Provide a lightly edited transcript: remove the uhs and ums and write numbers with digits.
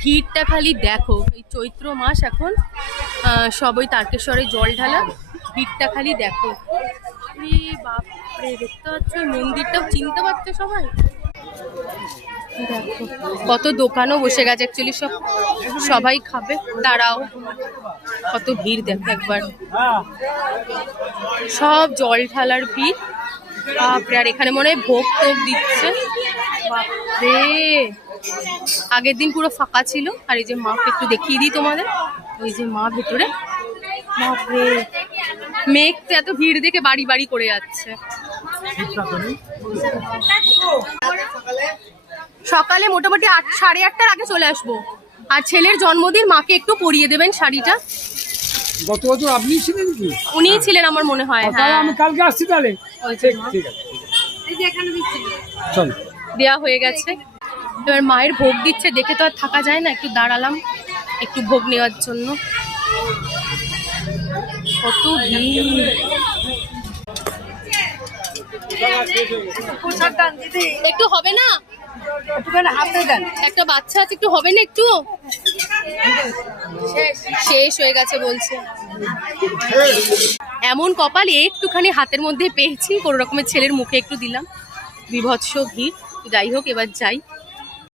ভিড়টা খালি দেখো, এই চৈত্র মাস এখন সব ওই তারকেশ্বরে জল ঢালা, ভিড়টা খালি দেখো। বাপরে, দেখতে পাচ্ছ মন্দিরটাও চিনতে পারছো সবাই? দেখো কত দোকানও বসে গেছে, অ্যাকচুয়ালি সবাই খাবে। দাঁড়াও, কত ভিড় দেখো একবার, সব জল ঢালার ভিড়। বাপরে, আর এখানে মনে হয় ভোগ টোগ দিচ্ছে। বাপরে, আগের দিন পুরো ফাঁকা ছিল। আর এই যে মাকে একটু দেখিয়ে দিই তোমাদের, ওই যে মা ভেতরে। বাপরে, মেঘ তো এত ভিড় দেখে বাড়ি বাড়ি করে যাচ্ছে। সকালে মোটামুটি 8-8:30 আগে চলে আসবো। আর ছেলের জন্মদিন, মাকে একটু পরিয়ে দেবেন শাড়িটা। গত বছর আপনি ছিলেন কি? উনিই ছিলেন আমার মনে হয়। হ্যাঁ, আমি কালকে আসছি তাহলে। ঠিক আছে, চল। দেয়া হয়ে গেছে, এবার মায়ের ভোগ দিচ্ছে, দেখে তো আর থাকা যায় না, একটু দাঁড়ালাম একটু ভোগ নেওয়ার জন্য। কত ভিড়, একটু হবে না? একটা বাচ্চা আছে, একটু হবে না? একটু শেষ হয়ে গেছে বলছে। এমন কপাল, একটুখানি হাতের মধ্যে পেয়েছি, কোনো রকমের ছেলের মুখে একটু দিলাম। বিভৎস ভিড়, যাই হোক এবার যাই।